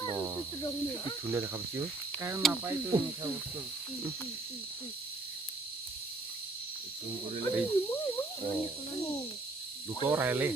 ধুনীয়া দেখা পাইছি কাৰণ নাপায়তো মিঠা বস্তু দুটো ৰাইলে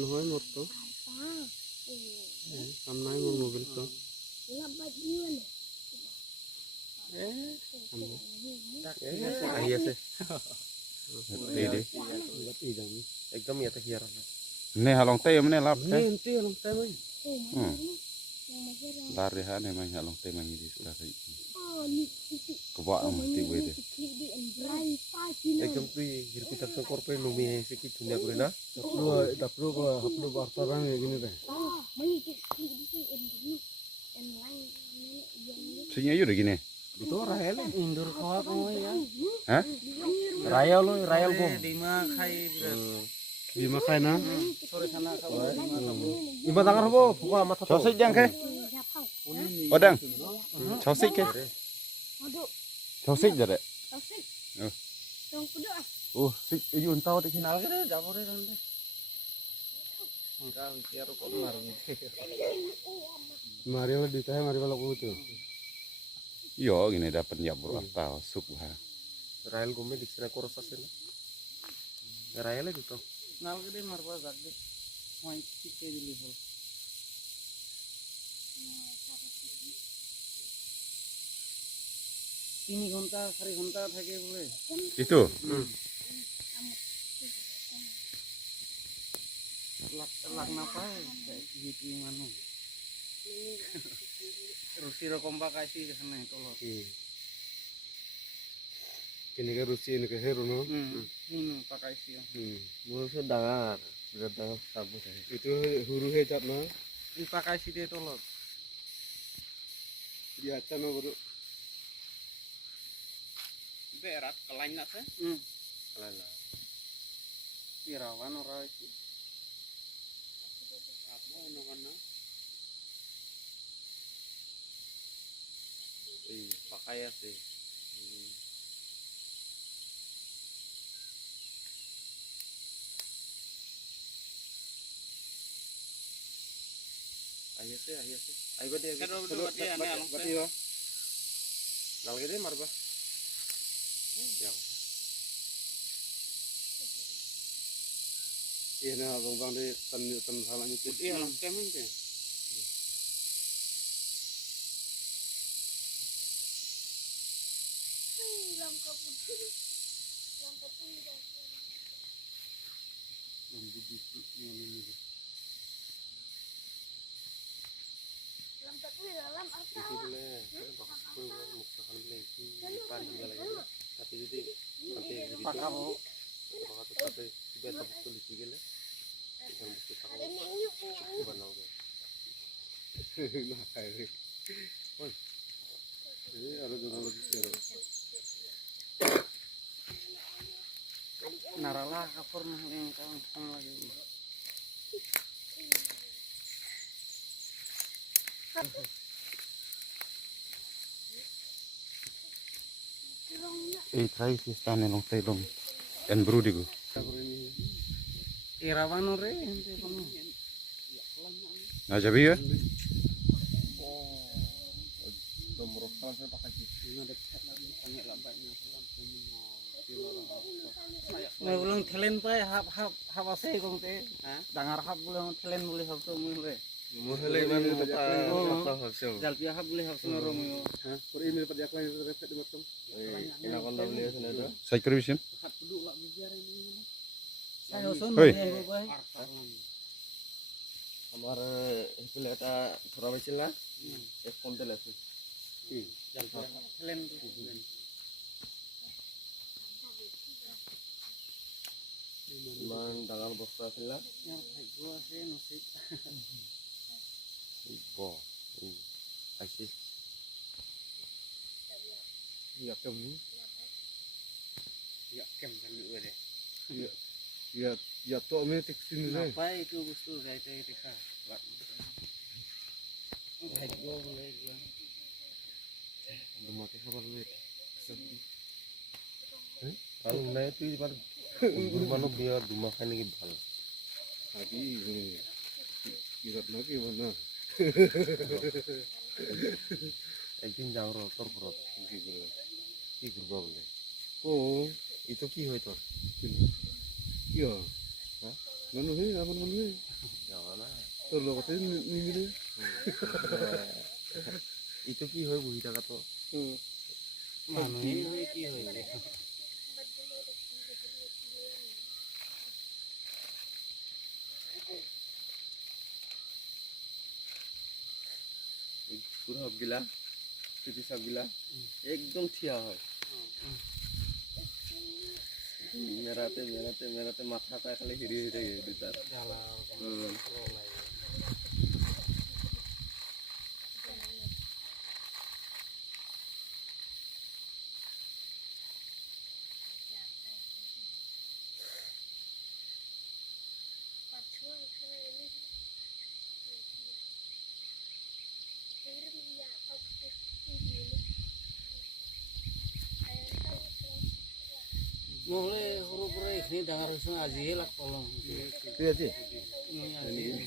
নহয় মোৰতো কাম নাই মোৰ মোবাইলটো আহি আছে একদম ইয়াতে হিয়াৰ Ini halong teh mana lap teh? Nanti orang tahu. Lari ha nih mah halong teh mah ini sudah kayak kebak mesti gue deh. একদম তুই হিরপিটার সকর পে নুমি এসে কি ধুনিয়া করে না Dapur bartaran kayak gini deh. Sini aja udah gini. itu raele Indur kawa kamu ya. Hah? rayal go Lima kai Bima kae na sore sana kawa. iba tangar ho buka mata Sosik jang ke? Odang. Sosik ke? Sosik jadi. Sik iyo untau di sini. Nal ke deh, jauh deh nanti. Enggak, biar kok marah gitu. mari di teh mari balok itu Iyo gini dapat jabur atau sup ha. rael gome diksena koros asena raele gitu Nal ke deh marah zak deh. Mau ikut ke dulu hol. Ini gonta, hari gonta থাকে বলে Itu. Lak napa gitu mana Rusi rokomba kasih ke sana tolong kini ke rusi ini ke heru no ini pakai sih musuh dangar berat dangar sabut itu huru hejat no ini pakai sih dia tolong dia no baru berat kelain nak sih kalana irawan orang itu pakai ya sih ayo sih ayo berarti ya nal gede marba ya iya nah bang bang deh tan halanya itu iya lang kemen deh tapi jadi nanti pakar tapi sudah terbetul di gila yang mesti tahu banal deh nah kayak ini ada juga lagi terus narala kapur nah yang kawan lagi Try sih stand long teh long. En brudi gue. irawan ore ente kono Nah jadi ya. nomor saya pakai nah ulang thelen pai hap ase kong te dangar hap ulang thelen boleh hap to mulai mulai mana apa hasil jalpia hap boleh hap semua mo per ini dapat yang lain repet di matang ini akan beli sana ada Saya kervisin. hap duduk lak bijar ini ayo son Hoi. pai amar itu lihat Surabaya lah konten lah jalpia thelen man tanggal bosta sila ya gua sih musik bo asih ya kamu ya kem kan deh ya tuh me tekstin deh apa itu bosku kayak itu kah baik gua boleh bilang rumah kabar lu kalau nggak itu mana biar rumah kan lagi bal Tadi irat lagi mana? একদিন যাওঁ ৰ তোৰ ঘৰত কি ঘূৰবা বোলে এইটো কি হয় তোৰ কিয়? মানুহে আমাৰ মানুহে যাবা না তোৰ লগতে নিমিলে এইটো কি হয় বহি থকাটো মানুহে হৈ কি হৈছে পুৰা সবগিলা চুটি চাপগিলা একদম থিয়া হয় মেৰাতে মেৰাতে মেৰাতে মাথা পাই খালি হেৰি হৈ থাকে দুটাৰ নহ'লে সৰুৰ পৰা এইখিনি ডাঙৰ হৈছোঁ আজিহে লাগ পালোঁ তুই আজি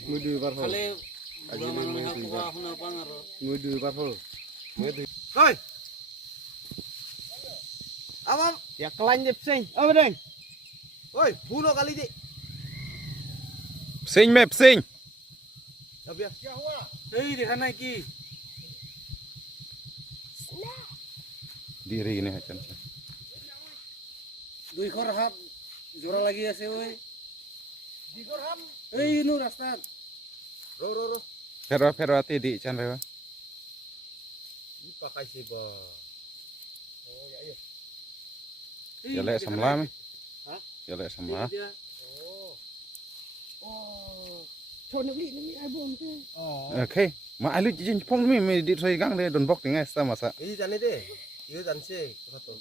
মই দুইবাৰ হ'ল খালি বুঢ়া মানুহে কোৱা শুনা পাওঁ আৰু মই দুইবাৰ হ'ল মই দুই Oi. Amam, ya kelan jepsing. Oh, bedeng. Oi, bunuh kali di. Pesing meh pesing Tapi ya. এই দেখা নাই কি diri ini acan দুই ঘৰ হাত জোৰা লাগি আছে ঐ এইনো ৰাস্তাত Ro. pero hati di can rewa Ini pakai sih, Ba. এই ya lek semlah meh Hah? ya lek semlah dia. oke ma alu jin pong mi me di soi gang de don bok tingai sa masa Ini jane deh. Ini jan sih, betul.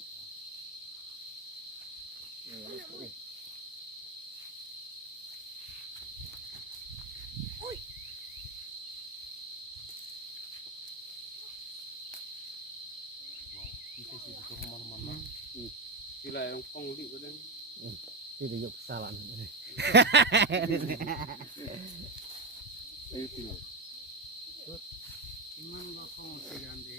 Sila yang pong di badan Ini juga kesalahan. ayo tinggal cuman langsung ganti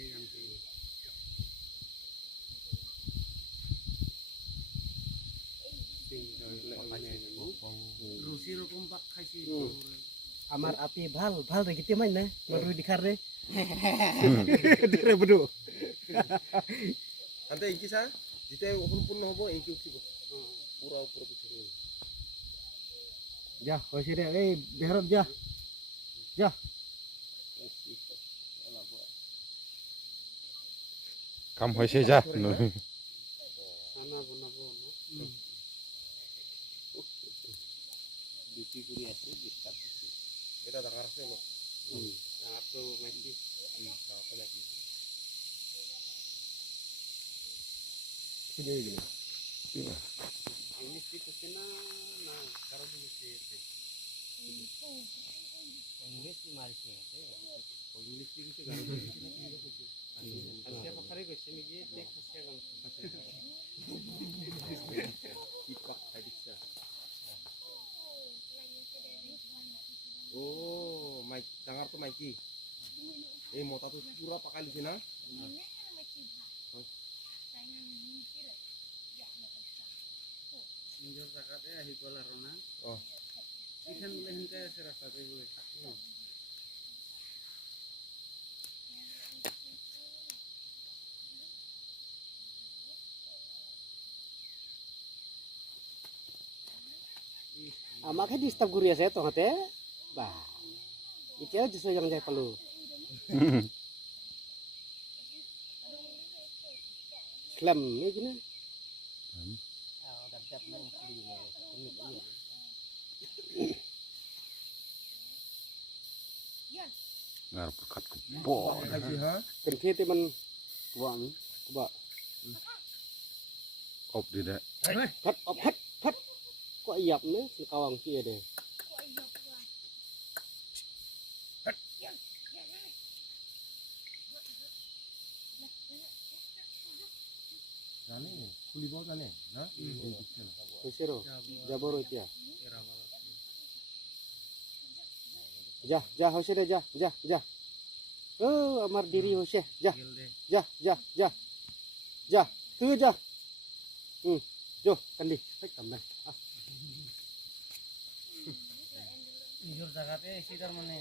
Rusi rukun pak kasih Amar api bal deh gitu main nah. Baru dikar deh. Dire bedu. Ante iki sa, jite pun nopo iki uki. Pura kucing. Ya, kau sih deh, beharap ya. Ya. kam hoi se ja no sana bono bici kuri আছে diskat Kita tak ngarep lo. satu lagi Apa lagi? Punya gini. ini sih kesana nah sekarang dulu sih English sih mari sih English sih bisa kan siapa kali ke sini gitu kasih kan Kipak hadisa. Oh, Mike, dengar tuh Mikey. Mau tahu pura pakai di sini? Minjol zakatnya hikola rona Oh. ikan lehen kayak serasa tuh boleh Makanya di staf guru ya saya toh teh. Bah. Itu justru yang saya perlu. Slam ini gini. ngar pekat kebo Kan kita man kuba. op di da Hat. Kok iap nih si kawang kia deh. Nani, kuli bawa nani, nah? Kusiro, jaboro itu ya. যা হৈছে দে যা আমাৰ দেৰি হৈছে যা তুই যা যো কান্দি কাম নাই নিজৰ জাগাতে এসে তাৰ মানে